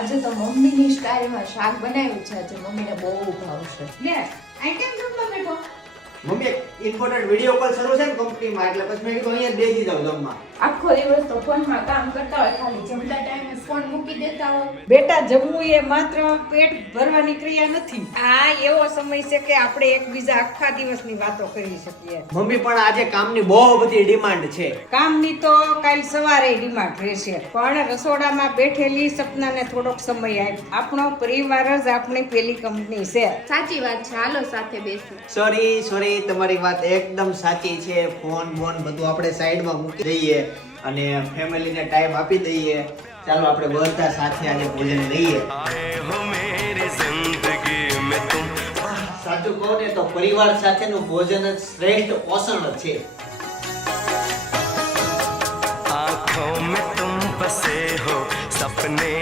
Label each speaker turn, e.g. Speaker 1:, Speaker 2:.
Speaker 1: આજે તો મમ્મીની સ્ટાઇલમાં શાક બનાવ્યું છે. આજે મમ્મીને બહુ ભાવશે.
Speaker 2: લે આ કેમ જમવા બેઠો
Speaker 3: મમ્મી ઇમ્પોર્ટન્ટ વિડિયો કોલ શરૂ છે ને કંપનીમાં એટલે પછી મેં કીધું અહીંયા જ બેસી જાઉં જમવા.
Speaker 1: આખો દિવસ તો ફોનમાં કામ કરતા હોય ખાલી. જમતા ટાઈમે ફોન મૂકી દેતા હોય.
Speaker 2: બેટા જમવું એ માત્ર પેટ ભરવાની ક્રિયા નથી. આ એવો સમય છે કે આપણે એકબીજા આખા દિવસની વાતો કરી શકીએ.
Speaker 3: મમ્મી પણ આજે કામની બહુ બધી ડિમાન્ડ છે.
Speaker 2: કામની તો કાલ સવારે ડિમાન્ડ રહેશે. પણ રસોડામાં બેઠેલી સપનાને થોડોક સમય આપ આપણો પરિવાર જ આપણી પેલી કંપની છે.
Speaker 1: સાચી વાત છે. હાલો સાથે બેસી
Speaker 3: સોરી સોરી તમારી વાત વાત એકદમ સાચી છે. ફોન, બોન બધું આપણે સાઈડમાં મૂકી દઈએ અને ફેમિલીને ટાઈમ આપી દઈએ. ચાલો આપણે બધા સાથે આજે ભોજન લઈએ. સાચું કહો ને તો પરિવાર સાથેનું ભોજન જ શ્રેષ્ઠ પોષણ છે.
Speaker 4: આંખો મેં તુમ બસે હો, સપને